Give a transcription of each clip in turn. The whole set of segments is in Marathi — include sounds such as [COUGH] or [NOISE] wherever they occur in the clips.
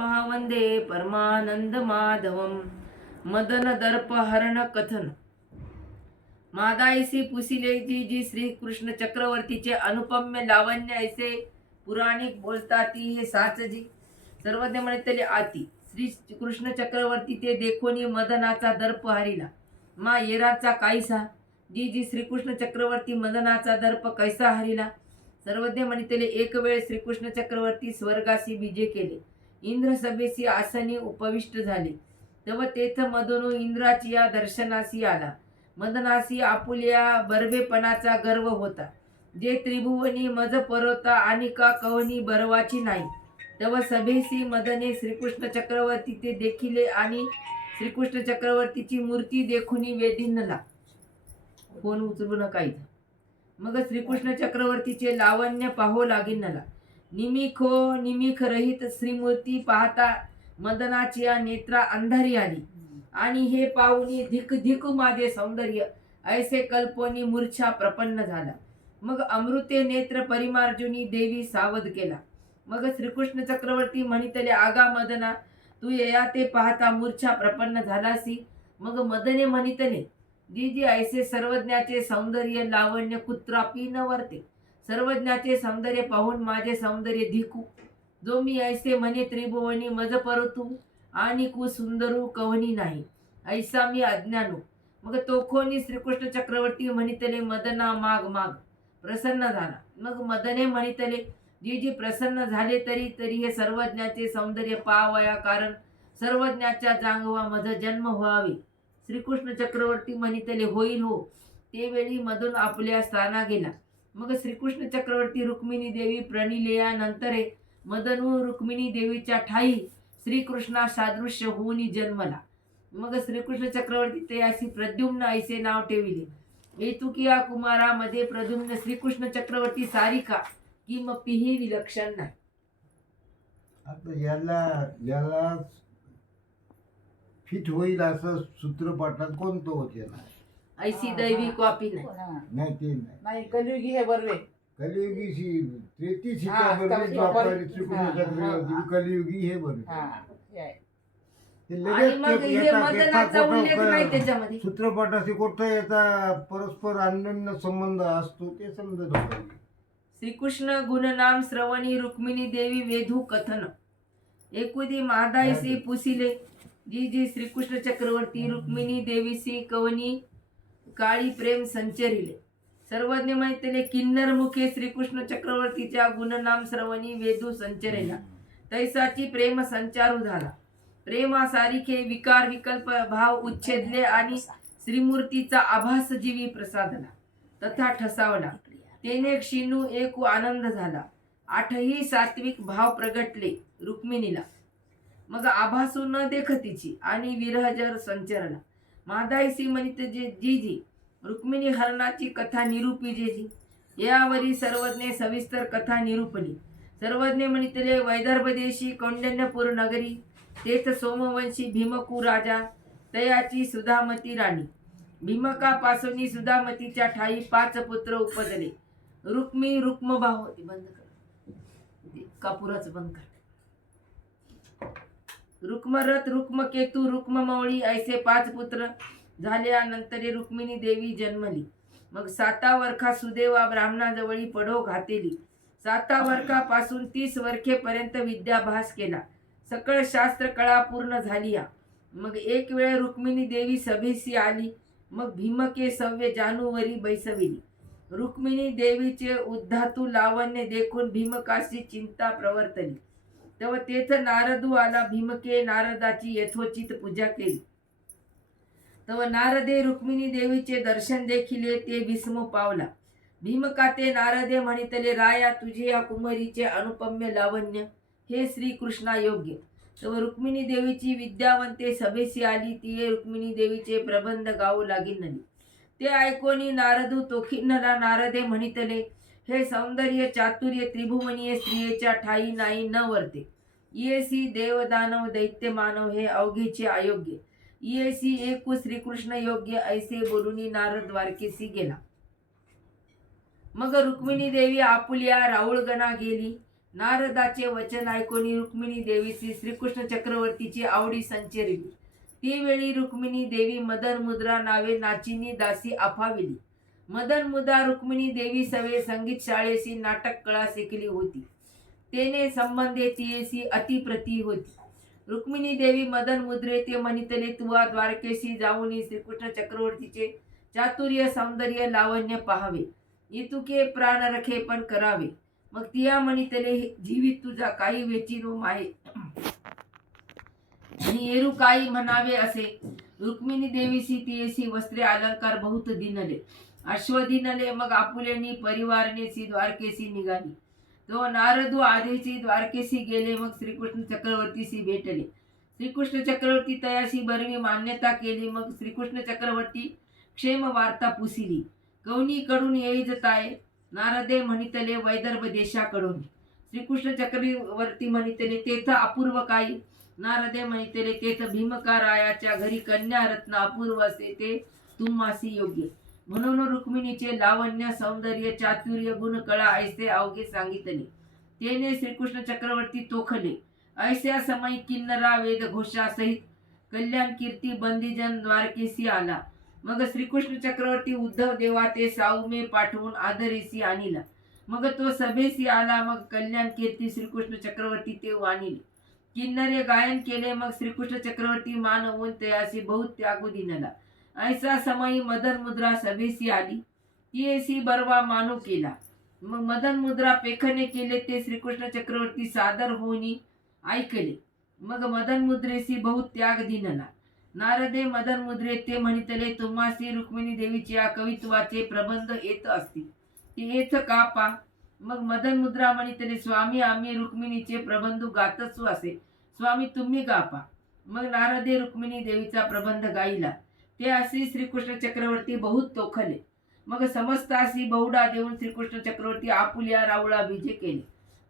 महावंदे परमानंद माधवम मदन दर्प हरण कथन। मादायसी पुसिले जी जी श्री कृष्ण चक्रवर्तीचे अनुपम्य लावण्य ऐसे पुराणिक बोलताती हे साचजी। सर्वज्ञ म्हणतले आती श्री कृष्ण चक्रवर्ती ते देखोनी मदनाचा दर्प हरिला। मा येराचा कायसा जी जी श्रीकृष्ण चक्रवर्ती मदनाचा दर्प कैसा हरिला। सर्वज्ञ म्हणितले एक वेळ श्रीकृष्ण चक्रवर्ती स्वर्गासी विजय केले। इंद्र सभेसी आसनी उपविष्ट झाले. तेव्हा तेथ मधून इंद्राची या दर्शनासी आला मदनासी आपुल्या बर्वेपणाचा गर्व होता. जे त्रिभुवनी मज परवता आणि का कवनी बरवाची नाही. तेव्हा सभेसी मदने श्रीकृष्ण चक्रवर्ती ते देखिले आणि श्रीकृष्ण चक्रवर्तीची मूर्ती देखुनी वेदिनला फोन उचलू नका इथं. मग श्रीकृष्ण चक्रवर्तीचे लावण्य पाहो लागिनला. निमिखो निमिख रहित श्रीमूर्ती पाहता मदनाची या नेत्रा अंधारी आली. आणि हे पाहुणी धिक धिक माझे सौंदर्य ऐसे कल्पोनी मूर्छा प्रपन्न झाला. मग अमृते नेत्र परिमार्जुनी देवी सावध केला. मग श्रीकृष्ण चक्रवर्ती म्हणितले आगा मदना तू या ते पाहता मूर्छा प्रपन्न झालासी. मग मदने म्हणितले जी जी ऐसे सर्वज्ञाचे सौंदर्य लावण्य कुत्रापी न वर्ते सर्वज्ञाचे सौंदर्य पाहून माझे सौंदर्य धिकू. जो मी ऐसे म्हणे त्रिभुवनी मज परतू आणि कुसुंदरू कवनी नाही. ऐसा मी अज्ञानू. मग तोखोनी श्रीकृष्ण चक्रवर्ती म्हणितले मदना माग माग. प्रसन्न झाला. मग मदने म्हणितले जी जी प्रसन्न झाले तरी तरी हे सर्वज्ञाचे सौंदर्य पावया कारण सर्वज्ञाच्या जांगवा मज जन्म व्हावे. श्रीकृष्ण चक्रवर्ती म्हणितले होईल हो. ते वेळी मधून आपल्या स्थाना गेला. मग श्रीकृष्ण चक्रवर्ती रुक्मिणी देवी प्रणिलेयानंतरे मदनू रुक्मिणी देवीच्या ठाई श्रीकृष्णा सादृश्य होऊन जन्मला. मग श्रीकृष्ण चक्रवर्ती ते अशी प्रद्युम्न ऐसे नाव ठेविले. येतुकिया कुमारामध्ये प्रद्युम्न श्रीकृष्ण चक्रवर्ती सारिका किम पिही विलक्षण नाही. आता याला याला फिट होईल असं सूत्रपाठात कोणतं होते ना ऐसी हा, दैवी. कॉपी नाही. हा. नाही ते नाही. नाही कलियुगी हे बरवे. कलियुगी शी हा, हा, हा. कलियुगी हे हा बरोबर हे आहे. ते आणि लगेच मग ते हे येता- मदनाचा येता उल्लेख नाही कोठं- त्याच्यामध्ये. सूत्रपाठाशी कोठं याचा परस्पर अन्योन्य संबंध असतो ते समजत होतं. श्रीकृष्ण गुणनाम श्रवणी रुक्मिणी देवी वेधू कथन. एकुदी महादायसी पुसिले. जी जी श्रीकृष्ण चक्रवर्ती रुक्मिणी देवीसी कवनी काळी प्रेम संचरिले. सर्वज्ञ मैत्रीने किन्नर मुखे श्रीकृष्ण चक्रवर्तीच्या गुणनाम श्रवणी वेदू संचरेला. तैसाची प्रेम संचारू झाला. प्रेमासारिखे विकार विकल्प भाव उच्छेदले आणि श्रीमूर्तीचा आभास जीवी प्रसादला. तथा ठसावला. तेने क्षीणू एक आनंद झाला. आठही सात्विक भाव प्रगटले रुक्मिणीला. मग आभासू न देखतीची आणि विरहजर संचरला. मादायसी म्हणित जे जी जी रुक्मिणी हरणाची कथा निरूपी जेजी. यावरी सर्वज्ञ सविस्तर कथा निरूपली. सर्वज्ञ म्हणितले वैदर्भदेशी कौंडण्यपूर नगरी तेथ सोमवंशी भीमकू राजा तयाची सुधामती राणी. भीमकापासून सुधामतीच्या ठाई पाच पुत्र उपजले. रुक्मी रुक्म भाव बंद कर. कापुराचं बंद कर. रुक्मरथ रुक्मकेतू रुक्ममौळी ऐसे पाच पुत्र झाल्यानंतर रुक्मिणी देवी जन्मली. मग साता वर्खा सुदेवा ब्राह्मणाजवळी पडो घातेली. साता वर्खापासून तीस वर्खेपर्यंत विद्याभ्यास केला. सकळ शास्त्र कळा पूर्ण झाली या मग एक वेळ रुक्मिणी देवी सभेसी आली. मग भीमके सव्य जानुवरी बैसविली. रुक्मिणी देवीचे उद्धातू लावण्य देखून भीमकाशी चिंता प्रवर्तली. तेव्हा तेथ नारदू आला भीमके नारदाची यथोचित पूजा केली. तेव्हा नारदे रुक्मिणी देवीचे दर्शन देखिले ते भीष्म पावला. भीमकाते नारदे म्हणितले राया तुझे या कुमारीचे अनुपम्य लावण्य हे श्रीकृष्णा योग्य तेव्हा रुक्मिणी देवीची विद्यावंते सभेशी आली ती रुक्मिणी देवीचे प्रबंध गाऊ लागिनली ते ऐकोनी नारदू तोखिन्नला नारदे म्हणितले हे सौंदर्य चातुर्य त्रिभुवनीय स्त्रियेच्या ठाई नाही न वरते. इयसी देवदानव दैत्य मानव हे अवघेचे अयोग्य. येसी एकू श्रीकृष्ण योग्य ऐसे बोलूनी नारद द्वारकेसी गेला. मग रुक्मिणी देवी आपुल्या राऊळगणा गेली. नारदाचे वचन ऐकून रुक्मिणी देवीची श्रीकृष्ण चक्रवर्तीची आवडी संचेरिली. ती वेळी रुक्मिणी देवी मदन मुद्रा नावे नाचिनी दासी आफाविली मदन मुद्रा रुक्मिणी देवी सवे संगीत शाळेशी नाटक कळा शिकली होती. तेने संबंधे तियेसी अतिप्रती होती। रुक्मिणी देवी मदन मुद्रे ते म्हणितले तुवा द्वारकेशी जाऊन श्रीकृष्ण चक्रवर्तीचे चातुर्य सौंदर्य लावण्य पाहावे। इतुके प्राण रखे पण करावे। मग तिया म्हणितले जीवित तुझा काही वेचिनो माये येरू काही म्हणावे असे। रुक्मिणी देवीसी तियेसी वस्त्रे अलंकार बहुत दिनले। अश्व दिनले मग आपुलेनी परिवारनेसी द्वारकेसी निघाली। तो नारदू आधीची द्वारकेशी गेले मग श्रीकृष्ण चक्रवर्तीशी भेटले. श्रीकृष्ण चक्रवर्ती तयाशी बरवी मान्यता केली मग श्रीकृष्ण चक्रवर्ती क्षेम वार्ता पुसिली. कवनीकडून येईज ताय नारदे म्हणितले वैदर्भ देशाकडून. श्रीकृष्ण चक्रवर्ती म्हणितले तेथ अपूर्व काही. नारदे म्हणितले तेथ भीमकारायाच्या घरी कन्या रत्न अपूर्व असे ते तुम्हासी योग्य. म्हणून रुक्मिणीचे लावण्य सौंदर्य चातुर्य गुण कळा ऐसे अवघे सांगितले. तेने श्रीकृष्ण चक्रवर्ती तोखले. ऐस्या समय किन्नरा वेद घोषासहित कल्याण कीर्ती बंदीजन द्वारकेसी आला. मग श्रीकृष्ण चक्रवर्ती उद्धव देवा ते साऊमे पाठवून आदरेसी आणिला. मग तो सभेसी आला मग कल्याण कीर्ती श्रीकृष्ण चक्रवर्ती ते वाणिले. किन्नरे गायन केले मग श्रीकृष्ण चक्रवर्ती मानवून तयासी बहुत त्यागू दिनला. ऐसा समयी मदन मुद्रा सभेसी आली। ती सी बरवा मानू केला। मग मदन मुद्रा पेखने केले ते श्रीकृष्ण चक्रवर्ती सादर होऊनी ऐकले मग मदन मुद्रेसी बहुत त्याग दिनला। नारदे मदन मुद्रे ते म्हणितले तुम्हासी रुक्मिणी देवीचे या कवित्वाचे प्रबंध येत असतील. ते येत का पा? मग मदन मुद्रा म्हणितले स्वामी आम्ही रुक्मिणीचे प्रबंध गातच असे. स्वामी तुम्ही गापा मग नारदे रुक्मिणी देवीचा प्रबंध गाईला ते असी श्रीकृष्ण चक्रवर्ती बहुत तोखले. मग समस्त अशी बहुडा देऊन श्रीकृष्ण चक्रवर्ती आपुल्या रावळा विजय केले.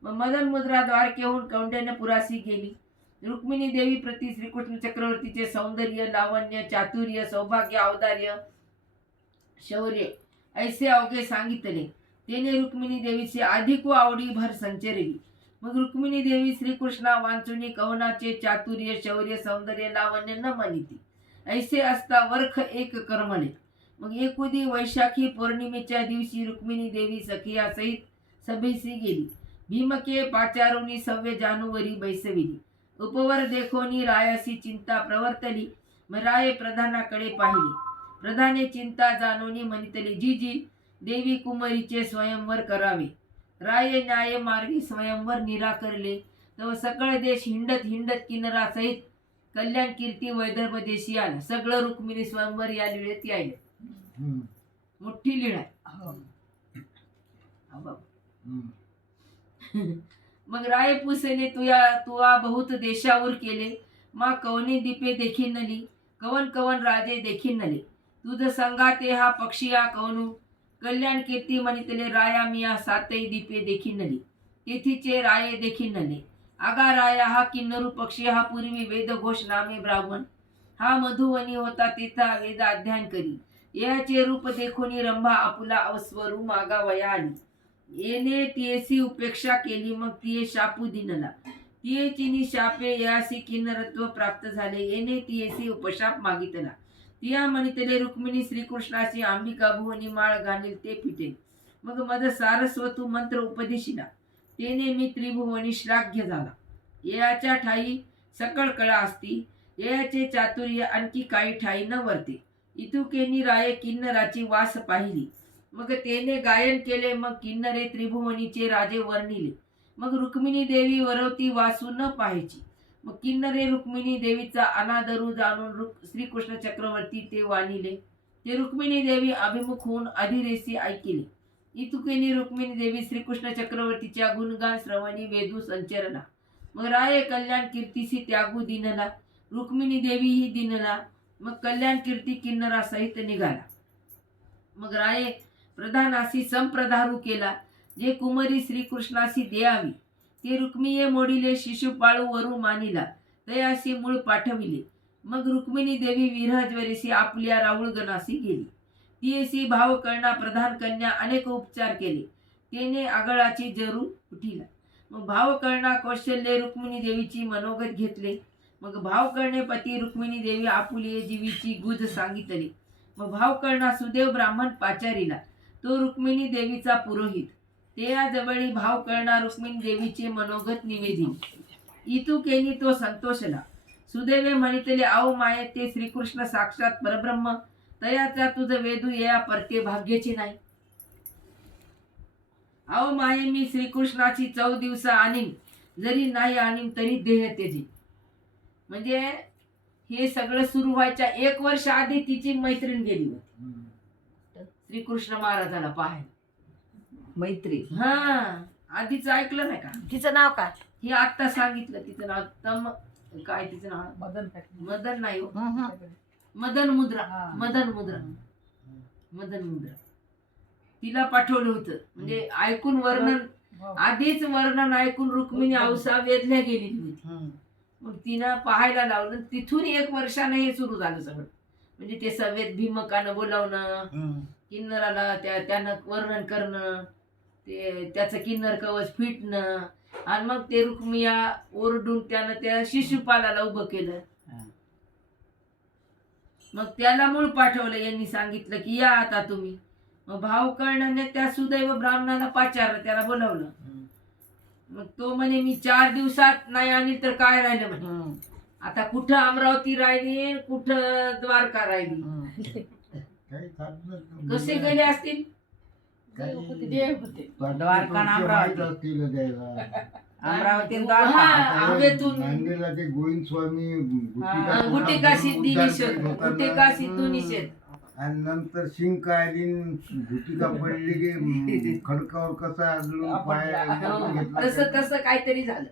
मग मदन मुद्रा द्वारकेहून कौंड्याने पुरासी गेली. रुक्मिणी देवी प्रती श्रीकृष्ण चक्रवर्तीचे सौंदर्य लावण्य चातुर्य सौभाग्य औदार्य शौर्य ऐसे अवघे सांगितले. तेने रुक्मिणी देवीचे अधिक व आवडी भर संचरली. मग रुक्मिणी देवी श्रीकृष्णा वांचुनी कवनाचे चातुर्य शौर्य सौंदर्य लावण्य न मानिती. ऐसे असता वर्ख एक कर्मले मग एकुदी वैशाखी पौर्णिमेच्या दिवशी रुक्मिणी देवी सखियासहित सभेसी गेली भीमके पाचारुनी सव्य जानुवरी बैसविली. उपवर देखोनी रायासी चिंता प्रवर्तली. मग राये प्रधानाकडे पाहिली. प्रधाने चिंता जाणूनी म्हणितली जी जी देवी कुमारीचे स्वयंवर करावे. राये न्याय मार्गी स्वयंवर निराकरले. तेव्हा सकळ देश हिंडत हिंडत किनरासहित कल्याण कीर्ती वैदर्भ देशी आला सगळं रुक्मिणी स्वयंवर या लिळेत यायले. मोठी लिळ आहे. हो. हा. [LAUGHS] मग राय पुसेने तुया तुआ बहुत देशावर केले. मा कवने दीपे देखील नली. कवन कवन राजे देखील नले. तुझ संगाते हा पक्षिया कवनू. कल्याण कीर्ती म्हणितले राया मिया सातही दीपे देखील नली. तेथीचे राये देखील नले. आगा राया हा किन्नरू पक्षी हा पूर्वी वेदघोष नामे ब्राह्मण हा मधुवनी होता तेथा वेद अध्ययन करी. याचे रूप देखोनी रंभा आपुला अवस्वरू मागा वया आली. येने तियेसी उपेक्षा केली मग तिये शापू दिनला. तिये चिनी शापे यासी किन्नरत्व प्राप्त झाले. येने तियेसी उपशाप मागितला. तिया म्हणितले रुक्मिणी श्रीकृष्णाची आंबिका भुवनी माळ घालील ते फिटेल मग मद सारस्वतू मंत्र उपदेशिला. ते मी त्रिभुवनी श्राग्य झाला. येयाच्या ठाई सकळ कळा असती येयाचे चातुर्य आणखी काही ठाई न वरते. इतुकेनी राये किन्नराची वास पाहिली. मग तेने गायन केले मग किन्नरे त्रिभुवनीचे राजे वर्णिले. मग रुक्मिणी देवी वरवती वासू न पाहायची. मग किन्नरे रुक्मिणी देवीचा अनादरू जाणून रुक श्रीकृष्ण चक्रवर्ती ते वाणिले. ते रुक्मिणी देवी अभिमुख होऊन अधिरेसी ऐकिले. इतुकेनी रुक्मिणी देवी श्रीकृष्ण चक्रवर्तीच्या गुणगान श्रवणी वेदू संचरला. मग राय कल्याण कीर्तीसी त्यागू दिनला. रुक्मिणी देवी ही दिनला. मग कल्याण कीर्ती किन्नरा सहित निघाला. मग राये प्रधानासी संप्रधारू केला. जे कुमारी श्रीकृष्णासी देयावी. ते रुक्मिये मोडिले शिशुपाळू वरू मानिला. तयासी मूळ पाठविले. मग रुक्मिणी देवी विरहज्वरेसी आपल्या राऊळगणासी गेली. तीसी भाव कळणा प्रधान कन्या अनेक उपचार केले. तेने आगळाची जरू उठिला. मग भाव कळणा कौशल्य रुक्मिणी देवीची मनोगत घेतले. मग भावकर्णे पती रुक्मिणी देवी आपुलिये जीवीची गुज सांगितली. मग भाव कळणा सुदेव ब्राह्मण पाचारीला. तो रुक्मिणी देवीचा पुरोहित. ते भावकर्णा भाव कळणा रुक्मिणी देवीचे मनोगत निवेदिन. इतू केली तो संतोषला. सुदैवे म्हणितले आओ माये ते श्रीकृष्ण साक्षात परब्रह्म तयाचा तुझ वेदू या परके भाग्याची नाही. आहो माये मी श्रीकृष्णाची चौ दिवसा आणीन. जरी नाही आणीन तरी देह तेजी. म्हणजे हे सगळं सुरू व्हायच्या एक वर्ष आधी तिची मैत्रीण गेली होती. श्रीकृष्ण महाराजाला पाहायला. मैत्री. हा आधीच ऐकलं नाही का? तिचं नाव काय? हे आत्ता सांगितलं तिचं नाव तम काय तिचं नाव? मदन मदन नाही हो. मदन मुद्रा हा. मदन मुद्रा. मदन मुद्रा. तिला पाठवलं होतं. म्हणजे ऐकून वर्णन आधीच वर्णन ऐकून रुक्मिणी औसा वेदल्या गेलेली होती. मग तिनं पाहायला लावलं. तिथून एक वर्षानं हे सुरू झालं सगळं. म्हणजे ते सवेद भीमकानं बोलावणं किन्नराला त्या त्यानं वर्णन करणं ते त्याचं किन्नर कवच फिटणं. आणि मग ते रुक्मिया ओरडून त्यानं त्या शिशुपालाला उभं केलं. मग त्याला मूळ पाठवलं यांनी सांगितलं की या आता तुम्ही. मग भाव कळण्याने त्या सुदैव ब्राह्मणाला पाचारलं त्याला बोलवलं. मग तो म्हणे मी चार दिवसात नाही आणली तर काय राहिलं म्हणे? आता कुठं अमरावती राहिली कुठं द्वारका राहिली? कसे गेले असतील? काही- देव होते. द्वारका आणि अमरावती. असतील द्यायला. अमरावती आणि हा. आंबेतून नांदेडला ते गोविंद स्वामी गुटिका हा, गुटिका सिद्धी उद्धार निषेध करत होता ना. गुटिका सिद्धू निषेध आणि नंतर शिंक आली गुटिका पडली की म, खडकावर कसा आदळून पाय घेतला तसं. तसं काहीतरी झालं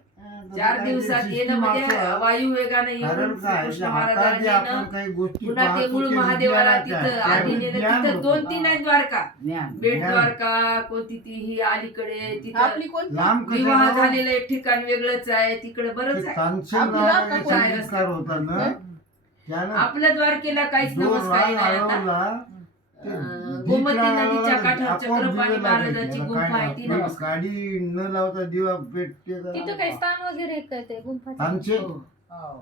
चार दिवसात येणं म्हणजे. वायू वेगाने येऊन कृष्ण महाराजांनी पुन्हा ते मूळ ते महादेवाला. तिथं आधी नेलं तिथं. दोन तीन आहेत द्वारका. बेट. द्वारका कोणती ती ही अलीकडे तिथं आपली कोणती लांब विवाह? झालेलं एक ठिकाण वेगळंच आहे तिकडे बरंच आहे आपल्या द्वारकेला काहीच नमस्कार गोमती नदीच्या. काठावर चक्रपाणी महाराजाची. गुंफा आहे ती नमस्कार. गाडी न लावता दिवा पेटते का? तिथं काही स्थान वगैरे आहे का ते गुंफा तानसेन हो. हो.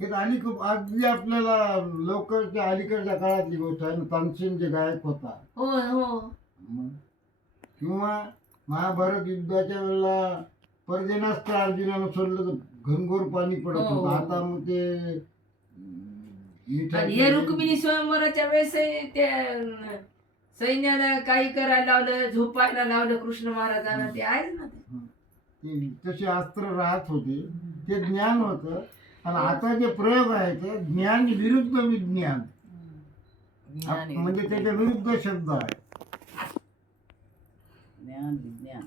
हे अली अगदी आपल्याला लवकरच्या अलीकडच्या काळातली गोष्ट आहे ना तानसेन जे गायक होता हो हो मग. किंवा महाभारत युद्धाच्या वेळेला पर्जनास्त्र अर्जुनानं सोडलं तर घनघोर पाणी पडत हो. होतं आता मग ते अं, आणि मिठाचे- हे रुक्मिणी स्वयंवराच्या वेळेस ते अं, सैन्याला काही करायला लावलं झोपायला लावलं कृष्ण महाराजांना ते आहेच ना ते. ते तसे अस्त्र राहत होते ते ज्ञान होतं. आणि आता जे प्रयोग आहे ते ज्ञान विरुद्ध विज्ञान. ज्ञान आहे. म्हणजे त्याच्या विरुद्ध शब्द आहे ज्ञान विज्ञान.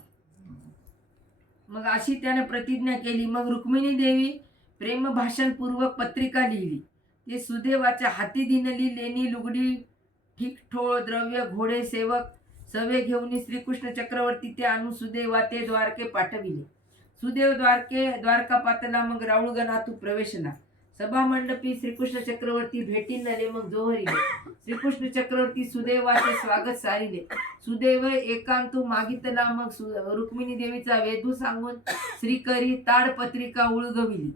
मग अशी त्याने प्रतिज्ञा केली. मग रुक्मिणी देवी प्रेम भाषण पूर्वक पत्रिका लिहिली. ते सुदैवाच्या हाती दिनली लेणी लुगडी ठिकठोळ द्रव्य घोडे सेवक सवे घेऊन श्रीकृष्ण चक्रवर्ती ते आणून सुदैवा ते द्वारके पाठविले. सुदेव द्वारके द्वारका पातला मग राऊळगणातू प्रवेशला सभा मंडपी श्रीकृष्ण चक्रवर्ती भेटी नले मग जोहरीले. श्रीकृष्ण चक्रवर्ती सुदैवाचे स्वागत सारिले. सुदैव एकांतू मागितला मग सु- रुक्मिणी देवीचा वेदू सांगून श्रीकरी ताडपत्रिका उळगविली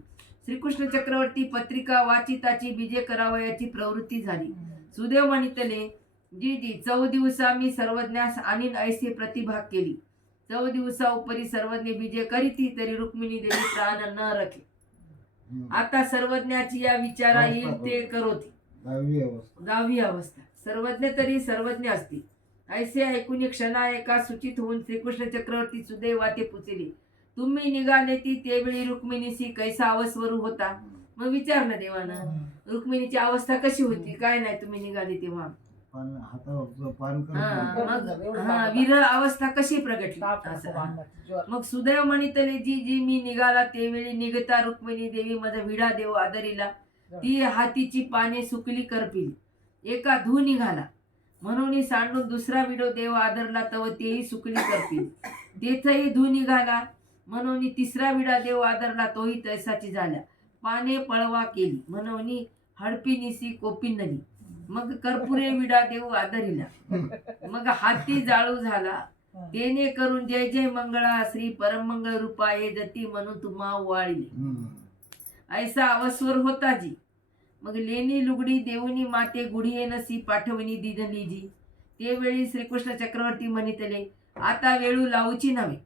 श्रीकृष्ण चक्रवर्ती पत्रिका वाचिताची बीजे करावयाची प्रवृत्ती झाली. सुदैव म्हणितले जी जी चौ दिवसा मी सर्वज्ञास आणीन ऐसे प्रतिभाग केली. चौ दिवसा उपरी सर्वज्ञ बीजे करीती तरी रुक्मिणी देवी प्राण न रखे. आता सर्वज्ञाची या विचारा येईल ते करोती. दहावी अवस्था. सर्वज्ञ तरी सर्वज्ञ असती. ऐसे ऐकून क्षणा एका सूचित होऊन श्रीकृष्ण चक्रवर्ती सुदैवा ते पुचले. तुम्ही निघाले ती तेवेळी रुक्मिणीशी कैसा अवस्वरू होता? मग विचारलं देवानं रुक्मिणीची अवस्था कशी होती? काय नाही तुम्ही निघाली तेव्हा. पान हातावरचं पान हा, करत. मग हा विरह अवस्था कशी प्रगटली? असं. मग सुदैव म्हणितले जी जी मी निघाला तेवेळी निघता रुक्मिणी देवी माझा विडा देव आदरीला. ती हातीची पाने सुकली करपिली. एका धू निघाला म्हणून सांडून दुसरा विडो देव आदरला तव तेही सुकली करपिली. तेथही [LAUGHS] धू निघाला म्हणून तिसरा विडा देव आदरला तोही तैसाची झाल्या पाने पळवा केली. म्हणून हडपी निसी कोपी नली. मग कर्पुरे विडा देऊ आदरीला. मग हाती जाळू झाला. तेने करून जय जय मंगळा श्री परमंगळ रूपाये जती म्हणून तुम्हा वाळली. ऐसा अवस्वर होता जी. मग लेणी लुगडी देऊनी माते गुढी नसी पाठवणी दिदली जी. ते वेळी श्रीकृष्ण चक्रवर्ती म्हणितले आता वेळू लावूची नव्हे.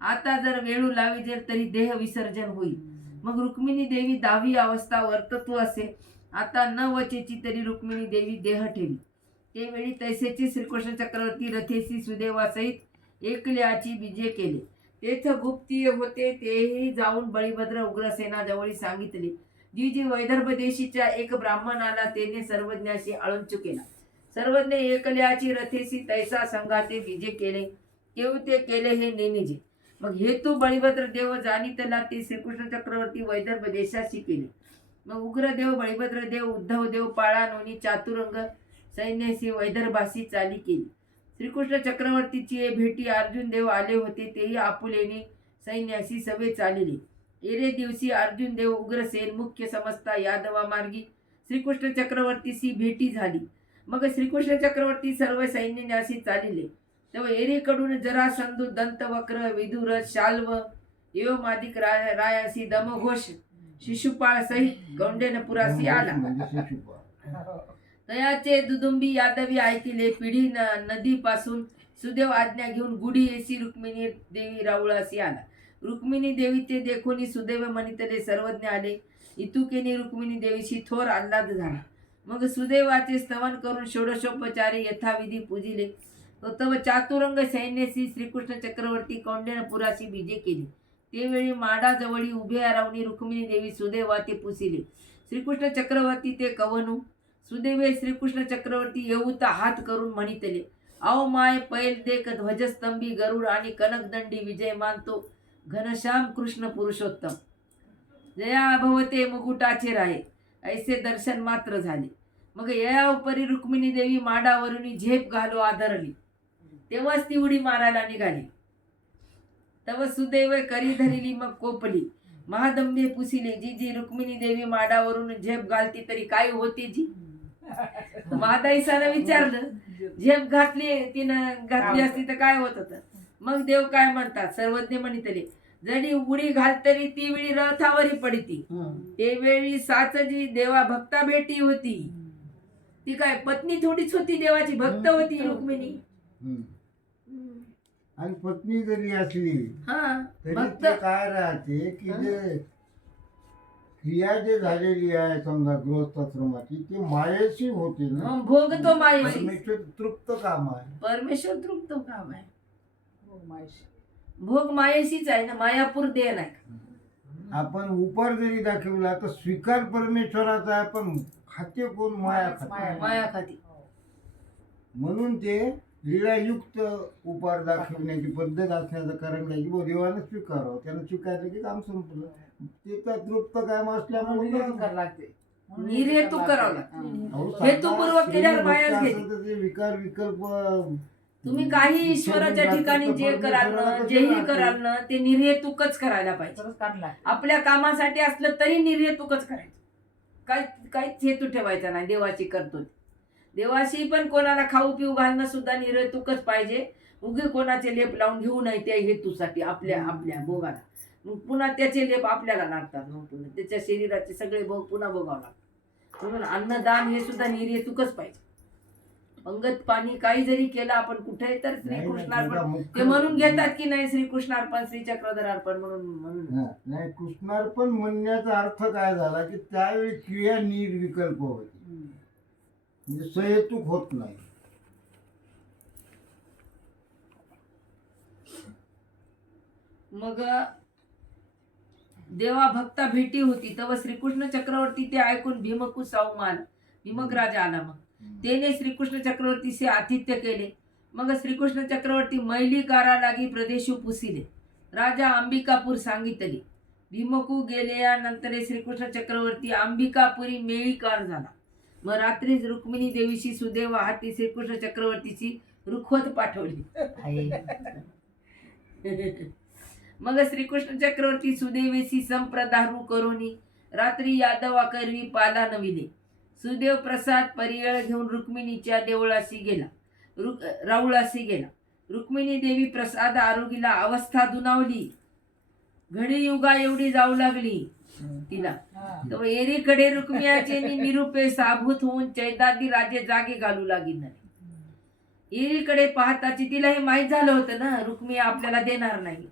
आता जर वेळू लावी जर तरी देह विसर्जन होईल. मग रुक्मिणी देवी दहावी अवस्था वर्तत्व असे. आता न वचेची तरी रुक्मिणी देवी देह ठेवी. ते तैसेची श्रीकृष्ण चक्रवर्ती रथेसी सुदेवासहित एकल्याची विजय केले. तेथ गुप्तीय होते तेही जाऊन बळीभद्र उग्रसेना जवळी सांगितले. जी जी वैदर्भ देशीच्या एक ब्राह्मणाला तेने सर्वज्ञाशी आळंचू केला. सर्वज्ञ एकल्याची रथेसी तैसा संघाते विजय केले. केव ते केले हे नेनेजे मग हेतू बळीभद्र देव जाणीतला ते श्रीकृष्ण चक्रवर्ती वैदर्भ देशाशी केले. मग उग्रदेव बळीभद्र देव उद्धव देव पाळा नोनी चातुरंग सैन्याशी वैदर्भाशी चाली केली. श्रीकृष्ण चक्रवर्तीची भेटी अर्जुन देव आले होते तेही आपुलेने सैन्याशी सभे चालिले. एरे दिवशी अर्जुन देव उग्रसेन मुख्य समजता यादवा मार्गी श्रीकृष्ण चक्रवर्तीशी भेटी झाली. मग श्रीकृष्ण चक्रवर्ती सर्व सैन्याशी चालिले. तेव्हा एरेकडून जरासंधू दंतवक्र विदुर शाल्व एवमादिक राय रायासी दमघोष शिशुपाळ सहित गौंडेनपुरासी आला. म्हणजे. तयाचे दुदुंबी यादवी ऐकिले पिढी नदीपासून सुदेव आज्ञा घेऊन गुढी येसी रुक्मिणी देवी राऊळासी आला. रुक्मिणी देवी ते देखोनी सुदैव म्हणितले सर्वज्ञ आले. इतुकेनी रुक्मिणी देवीशी थोर आल्हाद झाला. मग सुदैवाचे स्तवन करून षोडशोपचारे यथाविधी पूजिले. तव चातुरंग सैन्याशी श्रीकृष्ण चक्रवर्ती कौंड्यनपुराशी विजय केली. तेवेळी माडाजवळी उभे रावणी रुक्मिणी देवी सुदैवा ते पुसिले. श्रीकृष्ण चक्रवर्ती ते कवनू? सुदैवे श्रीकृष्ण चक्रवर्ती येऊता हात करून म्हणितले आओ माय पैल देख ध्वजस्तंभी गरुड आणि कनकदंडी विजय मानतो घनश्याम कृष्ण पुरुषोत्तम. जया भवते मुकुटाचे राहे. ऐसे दर्शन मात्र झाले. मग या उपरी रुक्मिणी देवी माडावरून झेप घालो आदरली. तेव्हाच ती उडी मारायला निघाली. तव सुदैव करी धरिली मग कोपली. महादंबे पुसिले जी जी रुक्मिणी देवी माडावरून झेप घालती तरी काय होते जी? मादाईसानं विचारलं झेप घातली तिनं घातली असती तर काय होत होतं? मग देव काय म्हणतात? सर्वज्ञ म्हणितले जरी उडी घाल तरी ती वेळी रथावरी पडती. ते वेळी साचजी देवा भक्ता भेटी होती. ती काय पत्नी थोडीच होती देवाची? भक्त होती रुक्मिणी? आणि पत्नी जरी असली हा तरी ते काय राहते की जे क्रिया जे झालेली आहे समजा गृहस्थाश्रमाची ती मायेशी होते ना. मग भोग तो मायेशी. परमेश्वर तृप्त काम आहे. परमेश्वर तृप्त काम आहे. हो. भोग मायेशीच आहे ना मायापूर देण आहे. आपण उपर जरी दाखवला तर स्वीकार परमेश्वराचा आहे पण खाते कोण? माया खाते. माया. माया खाती. म्हणून ते लीलायुक्त उपार दाखवण्याची पद्धत असण्याचं कारण काय? की बुवा देवानं स्वीकारावं. त्यानं स्वीकारलं की काम संपलं. ते तर तृप्त काम असल्यामुळे करावं लागते. म्हणून निर्हेतुक करावं लागते. हेतुपूर्वक केल्यावर. तर ते विकार विकल्प तुम्ही काही ईश्वराच्या ठिकाणी जे कराल ना जेही कराल ना ते निर्हेतुकच करायला पाहिजे. आपल्या कामासाठी असलं तरी निर्हेतुकच करायचं. काय काहीच हेतू ठेवायचा नाही देवाची करतो देवाशी पण कोणाला खाऊ पिऊ घालणं सुद्धा निर्हेतुकच पाहिजे. उगे कोणाचे लेप लावून घेऊ नये त्या हेतूसाठी आपल्या आपल्या भोगाला. मग पुन्हा त्याचे लेप आपल्याला लागतात मग पुन्हा. त्याच्या शरीराचे सगळे भोग पुन्हा भोगावं लागतात. म्हणून अन्नदान हे सुद्धा निर्हेतुकच पाहिजे. पंगत पाणी काही जरी केलं आपण कुठे तर श्रीकृष्णार्पण ते म्हणून घेतात की नाही श्रीकृष्णार्पण श्री चक्रधर अर्पण म्हणून नाही कृष्णार्पण म्हणण्याचा अर्थ काय झाला की त्यावेळी क्रिया निर्विकल्प होती. म्हणजे सहेतुक होत नाही. मग देवा भक्ता भेटी होती तव श्रीकृष्ण चक्रवर्ती ते ऐकून भीमकू सावमान भीमक राजा आला मग. त्याने श्रीकृष्ण चक्रवर्तीचे आतिथ्य केले. मग श्रीकृष्ण चक्रवर्ती मैली कारा लागी प्रदेशू पुसिले. राजा अंबिकापूर सांगितली भीमकू गेल्यानंतर श्रीकृष्ण चक्रवर्ती अंबिकापुरी मेळीकार झाला. मग रात्री रुक्मिणी देवीशी सुदैव हाती श्रीकृष्ण चक्रवर्तीची रुखवत पाठवली. [LAUGHS] मग श्रीकृष्ण चक्रवर्ती सुदेवेशी संप्रदारू करोनी रात्री यादवा करवी पाला नविले. सुदेव प्रसाद परियळ घेऊन रुक्मिणीच्या देवळाशी गेला. रुक राऊळाशी गेला. रुक्मिणी देवी प्रसाद आरोगीला अवस्था दुनावली. घडी युगा एवढी जाऊ लागली. तिला. तर एरीकडे रुक्मियाचे निरुपे साभूत होऊन चैदादी राजे जागे घालू लागीन. एरीकडे पाहताची तिला हे माहीत झालं होतं ना रुक्मिणी आपल्याला देणार नाही.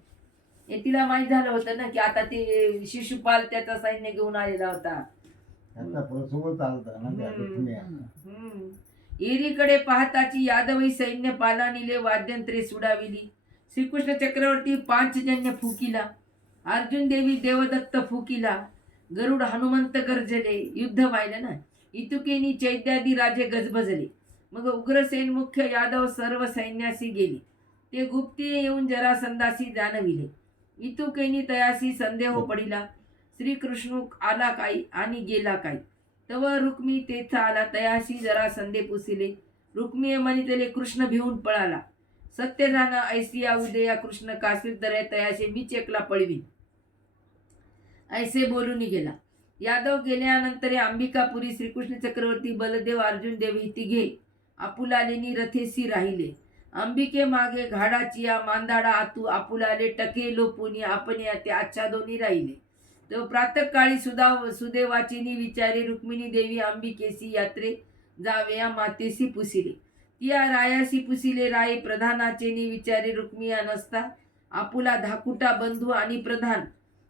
हे तिला माहीत झालं होतं ना की आता ते शिशुपाल त्याचा सैन्य घेऊन आलेला होता. एरीकडे पाहताची यादवी सैन्य पालानिले वाद्यंत्रे सुडाविली. श्रीकृष्ण चक्रवर्ती पांचजन्य फुकिला. अर्जुन देवी देवदत्त फुकिला गरुड हनुमंत गर्जले युद्ध व्हायलं ना? इतुकेनी चैत्यादी राजे गजबजले. मग उग्रसेन मुख्य यादव सर्व सैन्यासी गेले. ते गुप्ती येऊन जरासंदासी जाणविले. इतुकेनी तयासी संदेह पडिला श्रीकृष्ण आला काय आणि गेला काय? तव रुक्मी तेथा आला तयाशी जरा संदे पुसिले. रुक्मिये म्हणितले कृष्ण भिवून पळाला. सत्य ऐसिया उदया कृष्ण काशीर दरे तयाशी मी चेकला पळवी ऐसे बोलून गेला. यादव गेल्यानंतर अंबिकापुरी श्रीकृष्ण चक्रवर्ती बलदेव अर्जुन देव ही तिघे आपुलालेनी रथेसी राहिले. अंबिके मागे घाडाचिया मांदाडा आतू आपुलाले टके लोपुनी आपण ते आच्छादोनी राहिले. तो प्रातःकाळी सुदा सुदेवाचिनी विचारे रुक्मिणी देवी अंबिकेसी यात्रे जावे या मातेसी पुसिले. तिया रायासी पुसिले राय प्रधानाचेनी विचारे रुक्मिया नसता. आपुला धाकुटा बंधू आणि प्रधान.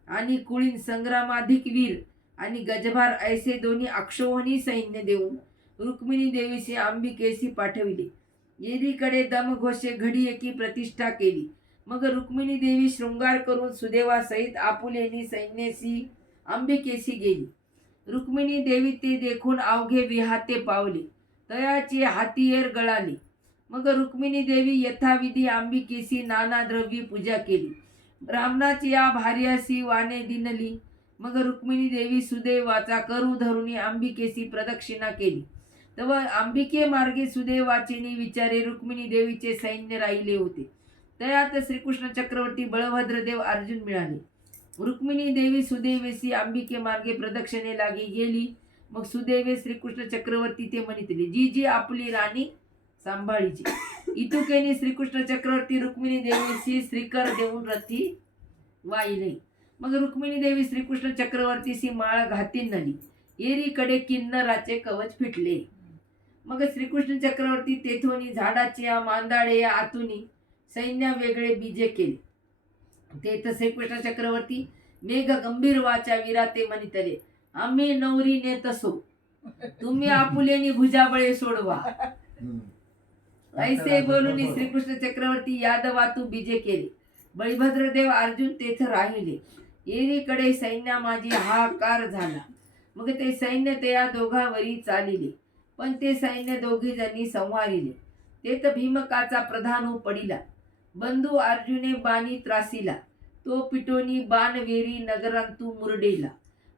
आणि कुळीन संग्रामाधिक वीर आणि गजभार ऐसे दोन्ही अक्षोहणी सैन्य देऊन रुक्मिणी देवीशी अंबिकेशी पाठविले. येरीकडे दमघोषे घडी एकी प्रतिष्ठा केली. मग रुक्मिणी देवी शृंगार करून सुदेवासहित आपुलेनी सैन्याशी अंबिकेशी गेली. रुक्मिणी देवी ते देखून अवघे विहाते पावले. तयाचे हातीयर गळाली. मग रुक्मिणी देवी यथाविधी अंबिकेशी नाना द्रव्य पूजा केली. ब्राह्मणाची या भार्यासी वाने दिनली. मग रुक्मिणी देवी सुदैवाचा करू धरुनी अंबिकेसी प्रदक्षिणा केली. तव अंबिके मार्गे सुदेवाचिनी विचारे रुक्मिणी देवीचे सैन्य राहिले होते. तयात श्रीकृष्ण चक्रवर्ती बळभद्रदेव अर्जुन मिळाले. रुक्मिणी देवी सुदैवेसी अंबिके मार्गे प्रदक्षिणे लागी गेली. मग सुदैवे श्रीकृष्ण चक्रवर्ती ते म्हणितले जी जी आपली राणी सांभाळीची. इतुकेनी श्रीकृष्ण चक्रवर्ती रुक्मिणी देवीशी श्रीकर देऊन रथी वाहिले. मग रुक्मिणी देवी श्रीकृष्ण चक्रवर्तीशी माळ घातीन नली एरीकडे किन्नराचे कवच फिटले. मग श्रीकृष्ण चक्रवर्ती तेथोनी झाडाचे या मांदाळे या आतुनी सैन्य वेगळे बीजे केले. ते तर श्रीकृष्ण चक्रवर्ती मेघ गंभीर वाचा विराते म्हणितले आम्ही नवरी नेतसो तुम्ही आपुलेनी भुजाबळे सोडवा. ऐसे बोलून श्रीकृष्ण चक्रवर्ती यादवातू बीजे केले. बळीभद्रदेव अर्जुन तेथ राहिले. एरीकडे सैन्या माझी हाकार झाला. मग ते सैन्य त्या दोघावरी चालिले. पण ते सैन्य दोघी जणी संवारिले. तेथ भीमकाचा प्रधान हो पडिला. बंधू अर्जुने बाणी त्रासिला. तो पिटोनी बाणवेरी नगरांतू मुरडेला.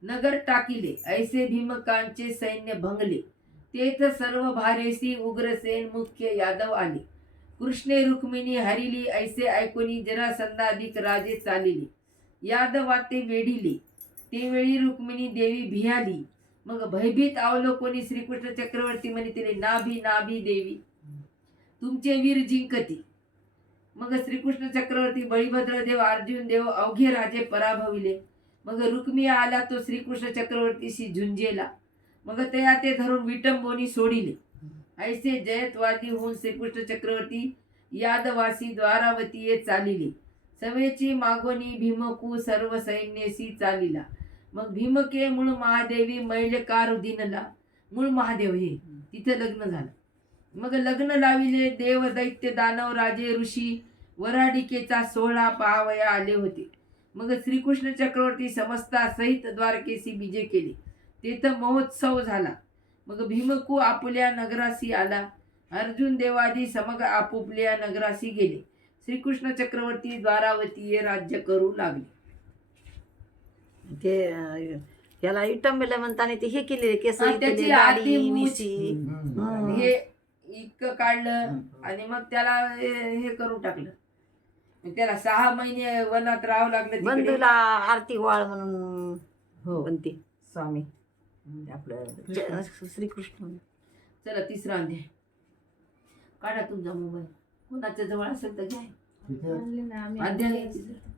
नगर टाकिले. ऐसे भीमकांचे सैन्य भंगले. तेथ सर्व भारेसी उग्रसेन मुख्य यादव आले. कृष्णे रुक्मिणी हरिली ऐसे ऐकोनी जरासंधाधिक राजे चालिले. यादवाते वेढिले. ते वेळी रुक्मिणी देवी भियाली. मग भयभीत अवलोकोनी श्रीकृष्ण चक्रवर्ती म्हणे तिने नाभी नाभी देवी तुमचे वीर जिंकती. मग श्रीकृष्ण चक्रवर्ती बळीभद्रदेव अर्जुन देव अवघे राजे पराभविले. मग रुक्मी आला तो श्रीकृष्ण चक्रवर्तीशी झुंजेला. मग त्या ते धरून विटंबोनी सोडिले. ऐसे जयत्वादी होऊन श्रीकृष्ण चक्रवर्ती यादवासी द्वारावती ये चालिले. सवेची मागोनी भीमकू सर्व सैन्यसी चालिला. मग भीमके मूळ महादेवी मैलकार दिनला मूळ महादेव हे तिथे लग्न झालं. मग लग्न लाविले देव दैत्य दानव राजे ऋषी वराडिकेचा सोहळा पाहावया आले होते. मग श्रीकृष्ण चक्रवर्ती समस्ता सहित द्वारकेसी विजय केले. तेथं महोत्सव झाला. मग भीमकू आपुल्या नगरासी आला. अर्जुन देवादी समग्र आपोपल्या नगरासी गेले. श्रीकृष्ण चक्रवर्ती द्वारावतीये राज्य करू लागले. ते याला इटंबेला म्हणताना ते हे केले केस हा. हे इतकं काढलं आणि मग त्याला हे करून टाकलं. त्याला सहा महिने वनात राहावं लागलं. बंधूला आरती वाळ म्हणून हो. बनते स्वामी. आपलं श्रीकृष्ण. चला तिसरा अध्याय काढा तुमचा मोबाईल. कोणाच्या जवळ असेल तर घ्या. तिथे